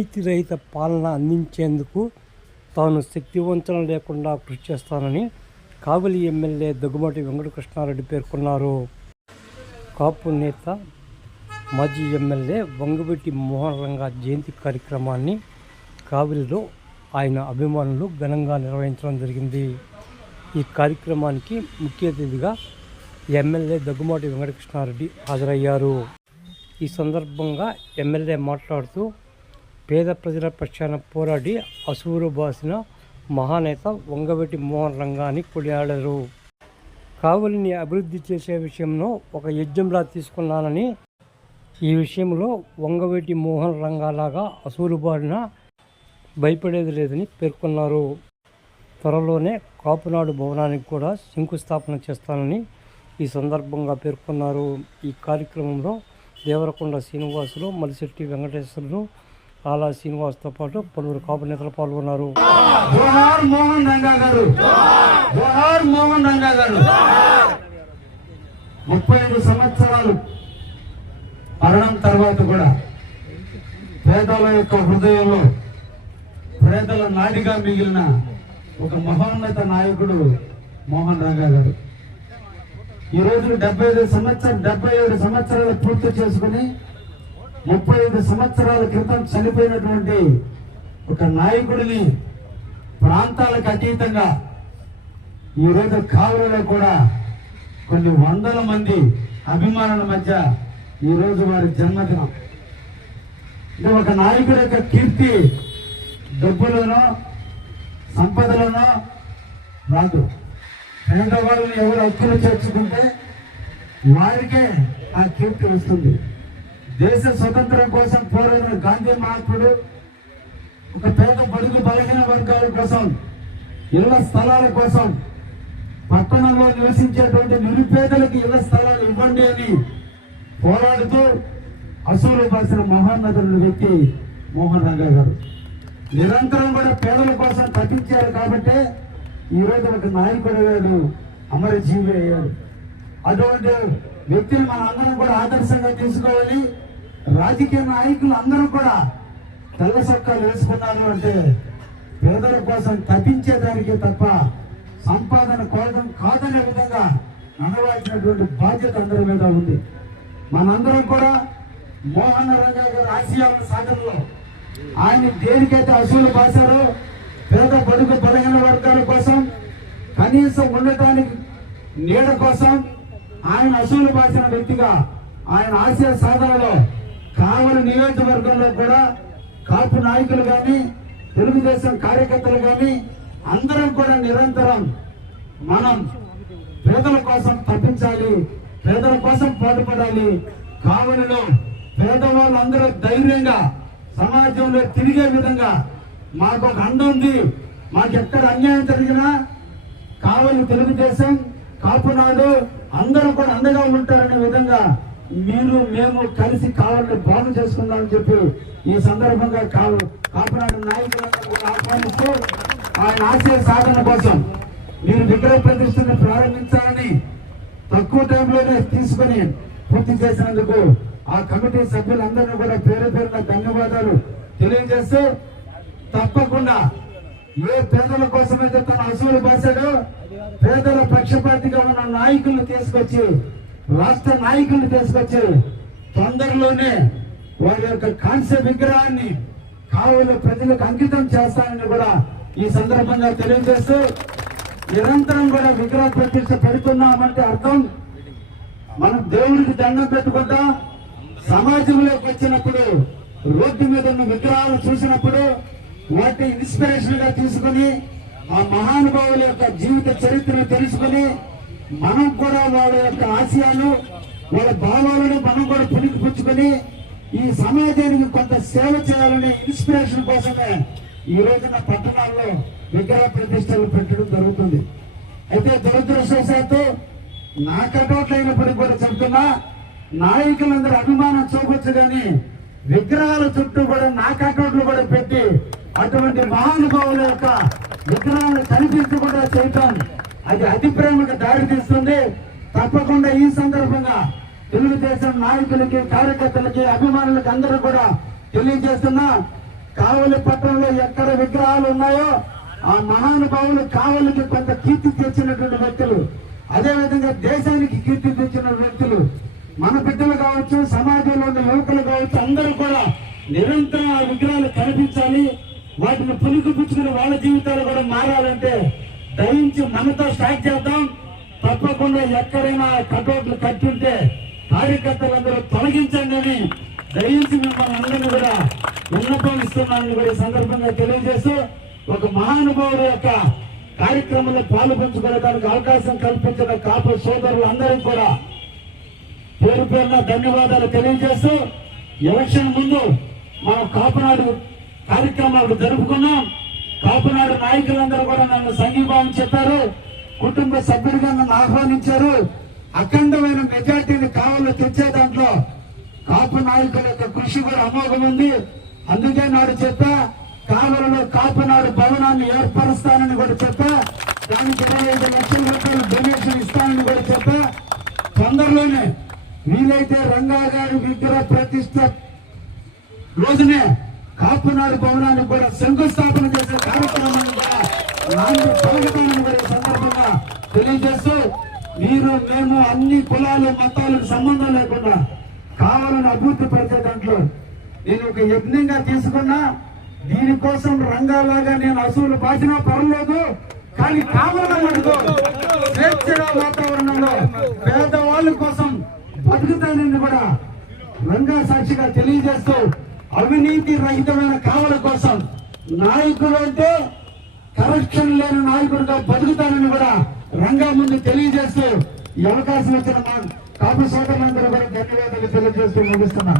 అవినీతి రహిత పాలన అందించేందుకు తాను శక్తివంచన లేకుండా కృషి చేస్తానని కావలి ఎమ్మెల్యే దగ్గుమాటి వెంకటకృష్ణారెడ్డి పేర్కొన్నారు. కాపు నేత మాజీ ఎమ్మెల్యే వంగవెట్టి మోహన్ రంగా జయంతి కార్యక్రమాన్ని కావిలిలో ఆయన అభిమానులు ఘనంగా నిర్వహించడం జరిగింది. ఈ కార్యక్రమానికి ముఖ్య అతిథిగా ఎమ్మెల్యే దగ్గుమాటి వెంకటకృష్ణారెడ్డి హాజరయ్యారు. ఈ సందర్భంగా ఎమ్మెల్యే మాట్లాడుతూ పేద ప్రజల పక్షాన పోరాడి అసూరు బాసిన మహానేత వంగవెట్టి మోహన్ రంగాన్ని కొనియాడారు. కావలిని అభివృద్ధి చేసే విషయంలో ఒక యజ్ఞంలా తీసుకున్నానని ఈ విషయంలో వంగవెట్టి మోహన్ రంగాలాగా అసూరు బారిన భయపడేది లేదని పేర్కొన్నారు. త్వరలోనే కాపునాడు భవనానికి కూడా శంకుస్థాపన చేస్తానని ఈ సందర్భంగా పేర్కొన్నారు. ఈ కార్యక్రమంలో దేవరకొండ శ్రీనివాసులు మలిశెట్టి వెంకటేశ్వరులు ఆలా శ్రీనివాస్తో పాటు పలువురు కాపు నేతలు పాల్గొన్నారు. జోహార్ మోహన్ రంగా గారు. మోహన్ రంగా గారు. ముప్పై ఐదు సంవత్సరాలు మరణం తర్వాత కూడా పేదల యొక్క హృదయంలో పేదల నాడిగా మిగిలిన ఒక మహోన్నత నాయకుడు మోహన్ రంగా గారు. ఈ రోజు డెబ్బై ఐదు సంవత్సరం డెబ్బై ఏడు సంవత్సరాలు పూర్తి చేసుకుని ముప్పై ఐదు సంవత్సరాల క్రితం చనిపోయినటువంటి ఒక నాయకుడిని ప్రాంతాలకు అతీతంగా ఈరోజు కావులలో కూడా కొన్ని వందల మంది అభిమానుల మధ్య ఈరోజు వారి జన్మదినం. ఇది ఒక నాయకుడి యొక్క కీర్తి డబ్బులోనో సంపదలోనో రాదు. పేదవాళ్ళని ఎవరు హక్కులు చేర్చుకుంటే వారికే ఆ కీర్తి వస్తుంది. దేశ స్వతంత్రం కోసం పోరాడిన గాంధీ మహాత్ముడు ఒక పేద బడుగు బలహీన వర్గాల కోసం ఇళ్ళ స్థలాల కోసం పట్టణంలో నివసించేటువంటి నిరుపేదలకు ఇళ్ళ స్థలాలు ఇవ్వండి అని పోరాడుతూ అసూలు బాసిన మహోన్నతుడు వ్యక్తి మోహన్ రంగా గారు. నిరంతరం కూడా పేదల కోసం తప్పించారు కాబట్టి ఈ ఒక నాయకుడు అయ్యాడు అమరజీవి అయ్యాడు అటువంటి వ్యక్తిని మన అందరం కూడా ఆదర్శంగా తీసుకోవాలి. రాజకీయ నాయకులు అందరూ కూడా తెల్ల సొక్కాలు వేసుకున్నారు అంటే పేదల కోసం తప్పించేదానికి తప్ప సంపాదన కోరడం కాదనే విధంగా నడవాల్సినటువంటి బాధ్యత అందరి మీద ఉంది. మనందరం కూడా మోహన రంగా గారు ఆశయాల సాధనలో ఆయన దేనికైతే అసూలు పాశారో పేద బడుగు బలహీన వర్గాల కోసం కనీసం ఉండటానికి నీడ కోసం ఆయన అసూలు పాసిన వ్యక్తిగా ఆయన ఆసియా సాధనలో కావలి నియోజకవర్గంలో కూడా కాపు నాయకులు కానీ తెలుగుదేశం కార్యకర్తలు కానీ అందరం కూడా నిరంతరం మనం పేదల కోసం తప్పించాలి పేదల కోసం పాటుపడాలి. కావలిలో పేదవాళ్ళందరూ ధైర్యంగా సమాజంలో తిరిగే విధంగా మాకు ఒక అండ ఉంది. మాకు ఎక్కడ అన్యాయం జరిగినా కావలి తెలుగుదేశం కాపునాడు అందరూ కూడా అండగా ఉంటారనే విధంగా మీరు మేము కలిసి కావాలని బాగు చేసుకుందామని చెప్పి ఈ సందర్భంగా కావు కాపునాడు నాయకులను ఆహ్వానిస్తూ ఆయన ఆశయ సాధన కోసం మీరు విగ్రహ ప్రతిష్టను ప్రారంభించాలని తక్కువ టైంలోనే తీసుకొని పూర్తి చేసినందుకు ఆ కమిటీ సభ్యులందరినీ కూడా పేరు పేరున ధన్యవాదాలు తెలియజేస్తూ తప్పకుండా ఏ పేదల కోసమైతే తన అసూలు భాషలో పేదల పక్షపాతిగా ఉన్న నాయకులను తీసుకొచ్చి రాష్ట్ర నాయకులను తీసుకొచ్చి తొందరలోనే వారి యొక్క కాంస్య విగ్రహాన్ని కావుల ప్రజలకు అంకితం చేస్తానని కూడా ఈ సందర్భంగా తెలియజేస్తూ నిరంతరం కూడా విగ్రహ ప్రతిష్ట పెడుతున్నామంటే అర్థం మనం దేవుడికి దండం పెట్టుకుంటా సమాజంలోకి వచ్చినప్పుడు రోడ్డు మీద ఉన్న విగ్రహాలు చూసినప్పుడు వాటిని ఇన్స్పిరేషన్గా తీసుకుని ఆ మహానుభావుల యొక్క జీవిత చరిత్రను తెలుసుకుని మనం కూడా వాళ్ళ యొక్క ఆశయాలు వాళ్ళ భావాలను మనం కూడా పుణికిపుచ్చుకొని ఈ సమాజానికి కొంత సేవ చేయాలనే ఇన్స్పిరేషన్ కోసమే ఈ రోజున పట్టణాల్లో విగ్రహ ప్రతిష్టలు పెట్టడం జరుగుతుంది. అయితే దురదృష్టవశాత్తు నా కటౌట్లు కూడా చెప్తున్నా నాయకులందరూ అభిమానం చూపొచ్చు విగ్రహాల చుట్టూ కూడా నా కూడా పెట్టి అటువంటి మహానుభావుల యొక్క విగ్రహాలు కనిపించకుండా చేయటం అది అతి ప్రేమకు దారి తీస్తుంది. తప్పకుండా ఈ సందర్భంగా తెలుగుదేశం నాయకులకి కార్యకర్తలకి అభిమానులకి అందరూ కూడా తెలియజేస్తున్నా కావలి పట్టణంలో ఎక్కడ విగ్రహాలు ఉన్నాయో ఆ మహానుభావులు కావలికి కొంత కీర్తి తెచ్చినటువంటి వ్యక్తులు. అదే విధంగా దేశానికి కీర్తి తెచ్చిన వ్యక్తులు. మన బిడ్డలు కావచ్చు సమాజంలో ఉన్న యువకులు కావచ్చు అందరూ కూడా నిరంతరం ఆ విగ్రహాలు కనిపించాలి. వాటిని పులికి పుచ్చుకుని వాళ్ళ జీవితాలు కూడా మారాలంటే దయించి మనతో స్టార్ట్ చేద్దాం. తప్పకుండా ఎక్కడైనా కటౌట్లు కట్టుంటే కార్యకర్తలందరూ తొలగించండి అని దయించి మిమ్మల్ని అందరినీ కూడా విన్నపం ఇస్తున్నానని కూడా సందర్భంగా తెలియజేస్తూ ఒక మహానుభావుడు యొక్క కార్యక్రమంలో పాలు పంచుకోవడానికి అవకాశం కల్పించిన కాపు సోదరులందరికీ కూడా పేరు పేరున ధన్యవాదాలు తెలియజేస్తూ ఎలక్షన్ ముందు మనం కాపునాడు కార్యక్రమాలు జరుపుకున్నాం. కాపునాడు నాయకులందరూ కూడా నన్ను సంఘీభావం చెప్పారు. కుటుంబ సభ్యుడిగా నన్ను ఆహ్వానించారు. అఖండమైన మెజార్టీని కావాలో తెచ్చే దాంట్లో కాపు నాయకుల యొక్క కృషి కూడా అమోఘం ఉంది. అందుకే నాడు చెప్పా కావలలో కాపునాడు భవనాన్ని ఏర్పరుస్తానని కూడా చెప్పా దానికి ఇరవై ఐదు లక్షల రూపాయలు డొనేషన్ ఇస్తానని కూడా చెప్పా. తొందరలోనే వీలైతే రంగా గారి విగ్రహ ప్రతిష్ట రోజునే కాపునాడు భవనానికి కూడా శంకుస్థాపన చేసే నాంది పలకటాన్ని కూడా సందర్భంగా తెలియజేస్తూ మీరు మేము అన్ని కులాలు మతాలకు సంబంధం లేకుండా కావాలని అభివృద్ధి పరిచే దాంట్లో నేను ఒక యజ్ఞంగా తీసుకున్నా. దీనికోసం రంగాలాగా నేను అసూలు బాసినా పర్లేదు కానీ కావాలని అడుగు స్వేచ్ఛగా వాతావరణంలో పేదవాళ్ళ కోసం బతుకుతానని కూడా రంగా సాక్షిగా తెలియజేస్తూ అవినీతి రహితమైన కావల కోసం నాయకులు అంటే కరప్షన్ లేని నాయకుడిగా బతుకుతానని కూడా రంగా ముందు తెలియజేస్తూ ఈ అవకాశం ఇచ్చిన మా కాపు సోదరులందరూ కూడా ధన్యవాదాలు తెలియజేస్తూ ముగిస్తున్నాను.